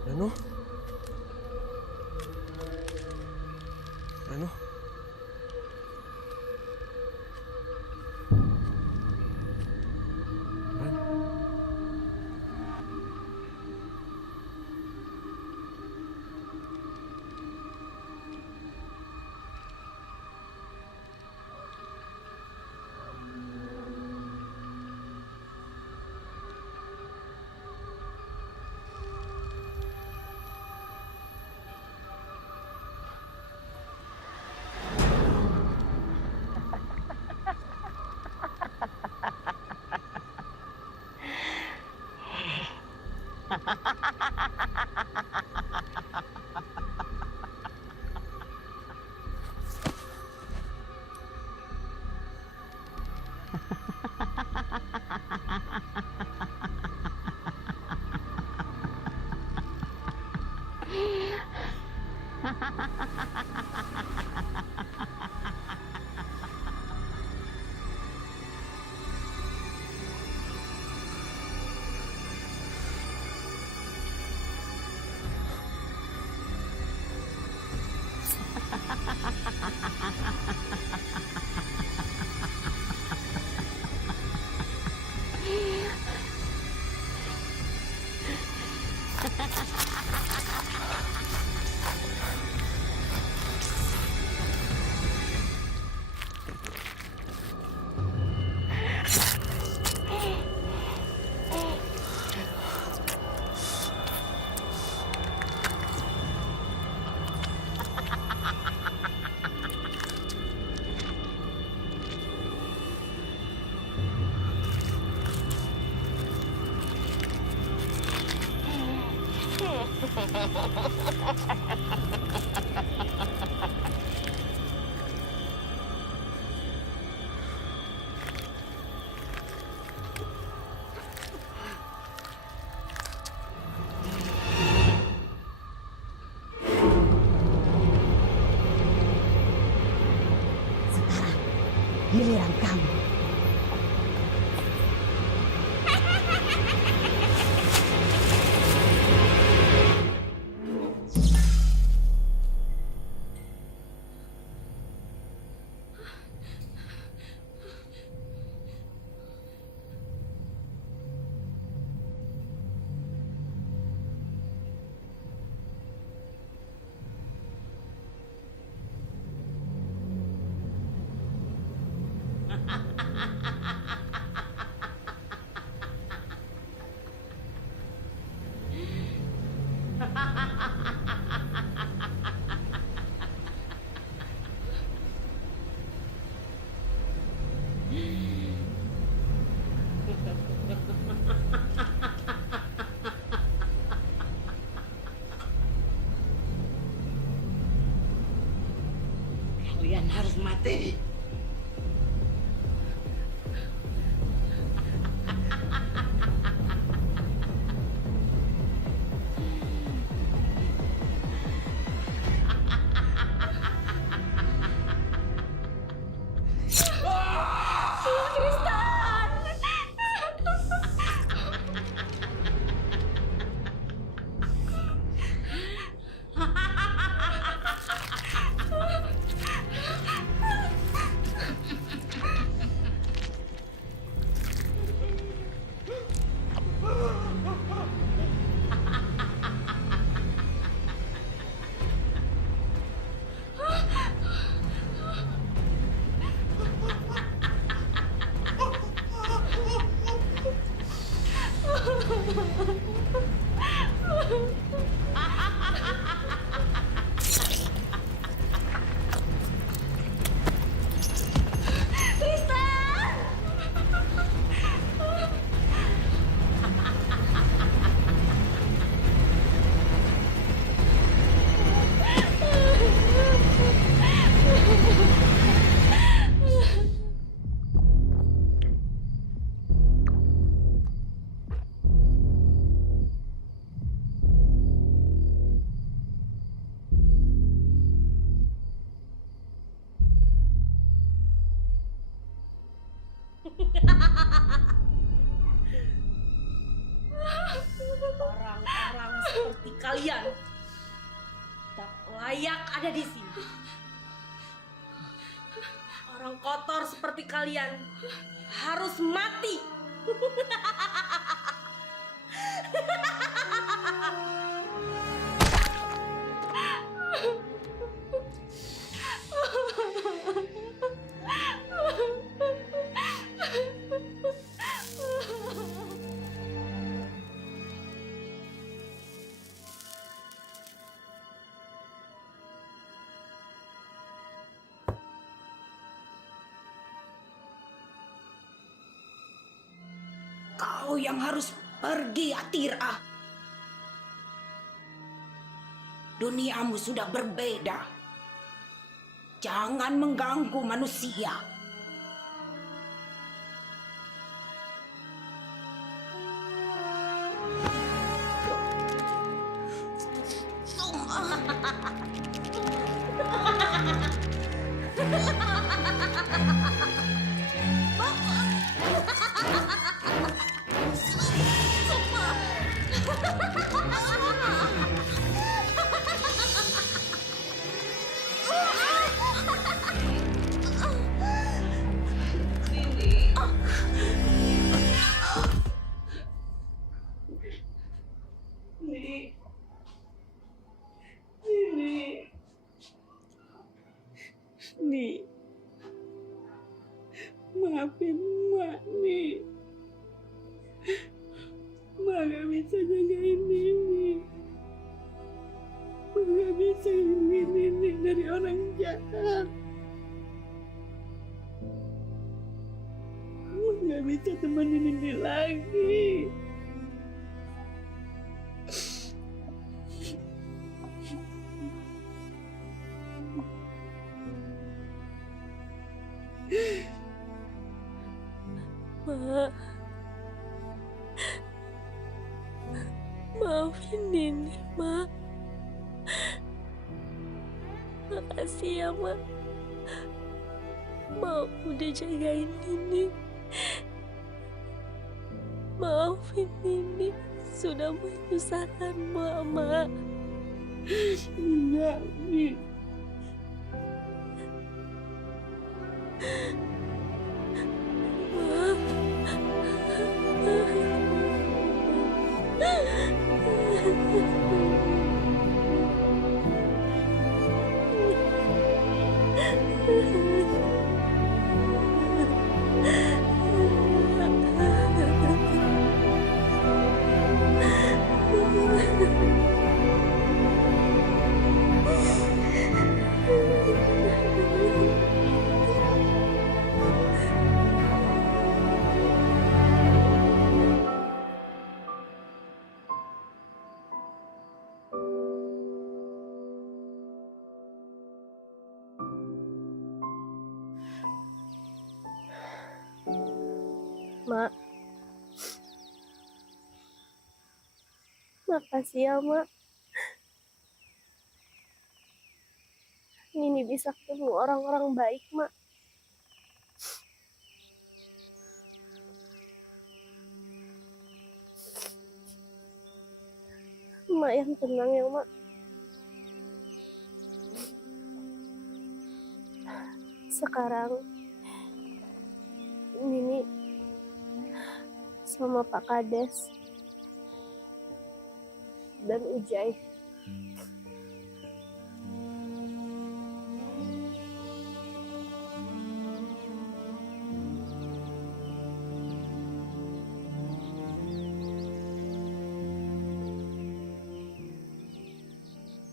Reno? Reno? Giliran kamu. Kalian harus mati. kalian tak layak ada di sini. Orang kotor seperti kalian harus mati. Kau yang harus pergi, Atira. Duniamu sudah berbeda. Jangan mengganggu manusia. Nih, maafin Mak, nih. Mak gak bisa jagain Nini. Mak gak bisa lindungi Nini dari orang jahat. Mak gak bisa temenin Nini lagi. Mak, maafin Nini, Mak. Makasih ya, Mak. Mak udah jagain Nini. Maafin Nini sudah menyusahkan Mak. Enggak, Nih. Mak, makasih ya, Mak. Nini bisa ketemu orang-orang baik, Mak. Mak yang tenang ya, Mak. Sekarang Nini sama Pak Kades dan Ujai.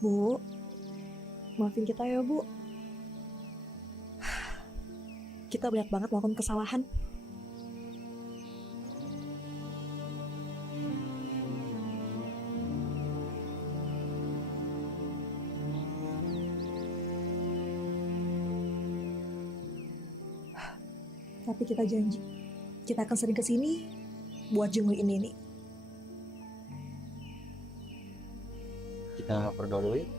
Bu, maafin kita ya, Bu. Kita banyak banget melakukan kesalahan. Tapi kita janji, kita akan sering kesini buat jenguin ini. Kita berdoa dulu yuk.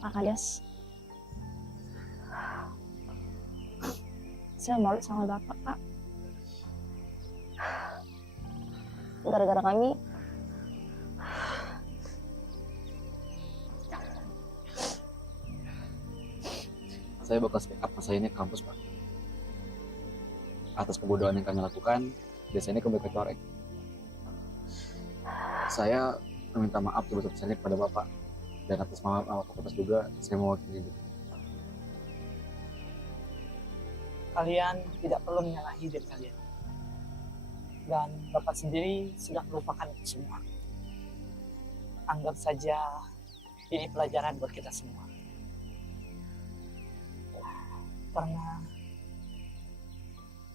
Pak Kades. Saya malu sama Bapak, Pak. Gara-gara kami, Saya bakal speak up saya ini ke kampus, Pak. Atas kebodohan yang kami lakukan, biasanya kembali kecorek. Saya meminta maaf sebesar-besarnya kepada Bapak. Dan atas nama fakultas juga, saya mewakili. Kalian tidak perlu menyalahi diri kalian. Dan Bapak sendiri sudah melupakan itu semua. Anggap saja ini pelajaran buat kita semua. Karena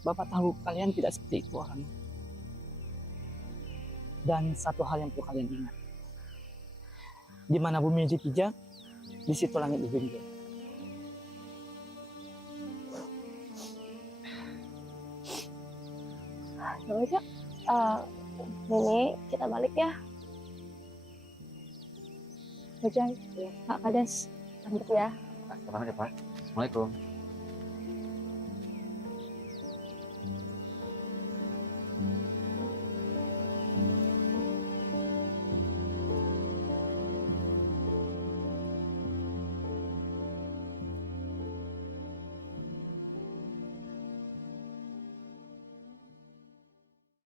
Bapak tahu kalian tidak seperti itu orangnya. Dan satu hal yang perlu kalian ingat. Di mana bumi dipijak, di situ langit dijunjung. Bapak, Nini, kita balik ya. Hujan, Pak Kades, lanjut ya. Nah, sekarang ya, Pak. Assalamualaikum.